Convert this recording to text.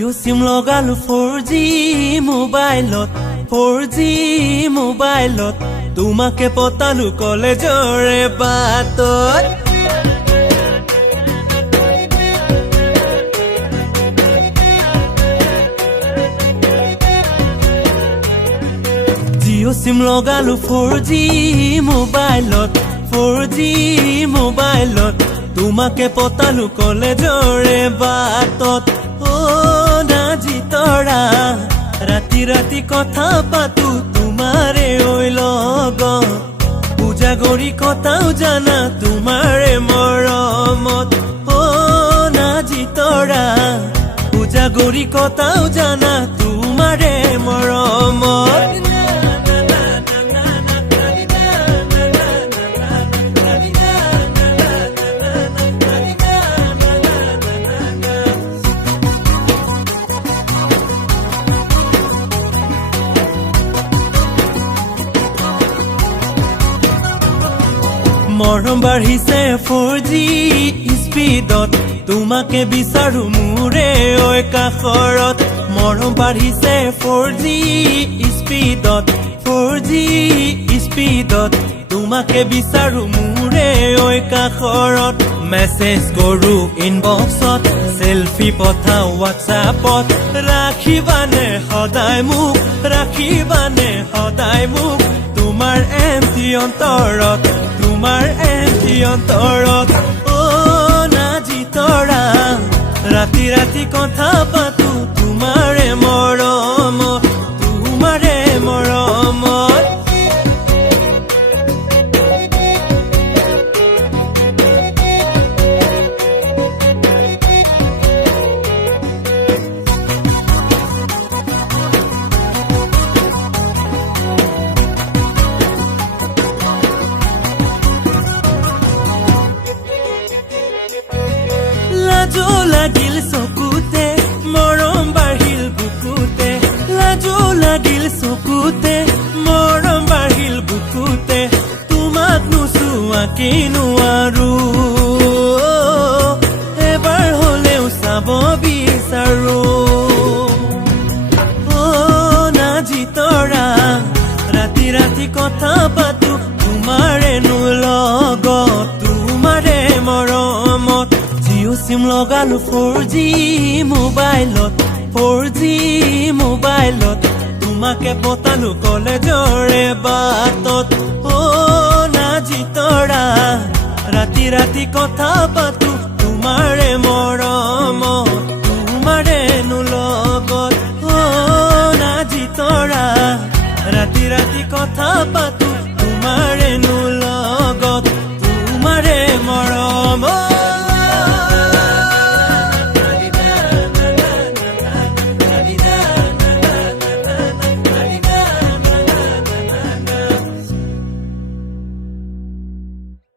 জিঅ' সিম লগালো 4G মোবাইলত 4G মোবাইলত তোমাকে পতালো কলেজৰে বাটত জিঅ' সিম লগালো 4G মোবাইলত 4G মোবাইলত তোমাকে পতালো কলেজৰে বাটত নাজি তৰা ৰাতি ৰাতি কথা পাতো তোমাৰে ঐ লগত পূজা কৰি কথাও জানা তোমাৰে মৰমত নাজি তৰা পূজা কৰি কথাও জানা তোমাৰে মৰমত মৰম বাঢ়িছে 4G স্পীডত তোমাকে বিচাৰো মোৰে ঐ কাষৰত মৰম বাঢ়িছে 4G স্পীডত 4G স্পীডত তোমাকে বিচাৰো মোৰে ঐ কাষৰত মেছেজ কৰো ইনবক্সত সেলফি পঠাও হোৱাটছআপত ৰাখিবানে সদায় মোক ৰাখিবানে সদায় মোক তোমাৰ এমটি অন্তৰত তোমাৰ এমটি অন্তৰত নাজি তৰা ৰাতি ৰাতি কথা পাতো তোমাৰে মৰমত তোমাৰে মৰমত লাজো লাগিল চকুতে মৰম বাঢ়িল বুকুতে লাজো লাগিল চকুতে মৰম বাঢ়িল বুকুতে তোমাক নোচোৱাকে নোৱাৰো এবাৰ হলেও চাব বিচাৰো নাজি তৰা ৰাতি ৰাতি কথা পাতো তোমাৰে লগত তোমাৰে মৰমত জিঅ' সিম লগালো 4G মোবাইলত 4G মোবাইলত তোমাকে পতালো কলেজৰে বাটত নাজি তৰা ৰাতি ৰাতি কথা পাতো